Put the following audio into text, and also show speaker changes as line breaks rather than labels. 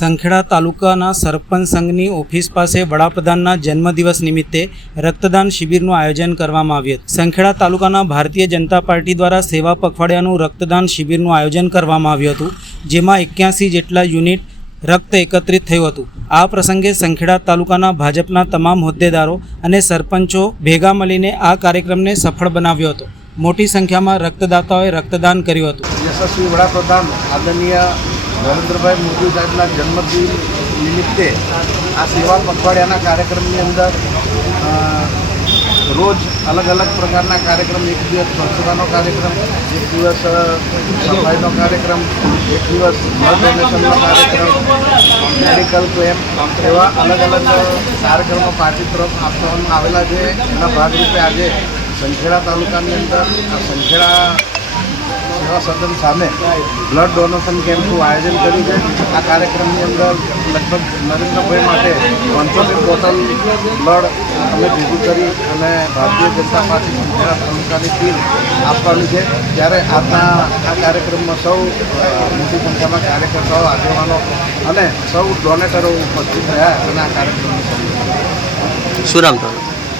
સંખેડા તાલુકાના સરપંચ સંઘની ઓફિસ પાસે વડાપ્રધાનના જન્મદિવસ નિમિત્તે રક્તદાન શિબિરનું આયોજન કરવામાં આવ્યું હતું. સંખેડા તાલુકાના ભારતીય જનતા પાર્ટી દ્વારા સેવા પખવાડિયાનું રક્તદાન શિબિરનું આયોજન કરવામાં આવ્યું હતું, જેમાં એક્યાસી જેટલા યુનિટ રક્ત એકત્રિત થયું હતું. આ પ્રસંગે સંખેડા તાલુકાના ભાજપના તમામ હોદ્દેદારો અને સરપંચો ભેગા મળીને આ કાર્યક્રમને સફળ બનાવ્યો હતો. મોટી સંખ્યામાં રક્તદાતાઓએ રક્તદાન કર્યું હતું.
યશસ્વી વડાપ્રધાન, આદરણીય નરેન્દ્રભાઈ મોદી સાહેબના જન્મદિન નિમિત્તે આ સેવા પખવાડિયાના કાર્યક્રમની અંદર રોજ અલગ અલગ પ્રકારના કાર્યક્રમ, એક દિવસ સ્વચ્છતાનો કાર્યક્રમ, એક દિવસ સફાઈનો કાર્યક્રમ, એક દિવસ બ્લડ ડોનેશનનો કાર્યક્રમ મેડિકલ કેમ્પ એવા અલગ અલગ કાર્યક્રમો પાર્ટી તરફ આપવામાં આવેલા છે. એના ભાગરૂપે આજે સંખેડા તાલુકાની અંદર, આ સંખેડા સેવા સદન સામે બ્લડ ડોનેશન કેમ્પનું આયોજન કર્યું છે. આ કાર્યક્રમની અંદર લગભગ નરેન્દ્રભાઈ માટે પંચોતેર બોટલ બ્લડ અમે ભેગું કરી અને ભારતીય જનતા પાર્ટી ગુજરાત તાલુકાની ટીમ આપવાની છે. ત્યારે આજના આ કાર્યક્રમમાં સૌ મોટી સંખ્યામાં કાર્યકર્તાઓ, આગેવાનો અને સૌ ડોનેટરો ઉપસ્થિત રહ્યા અને આ કાર્યક્રમનું
શું નામ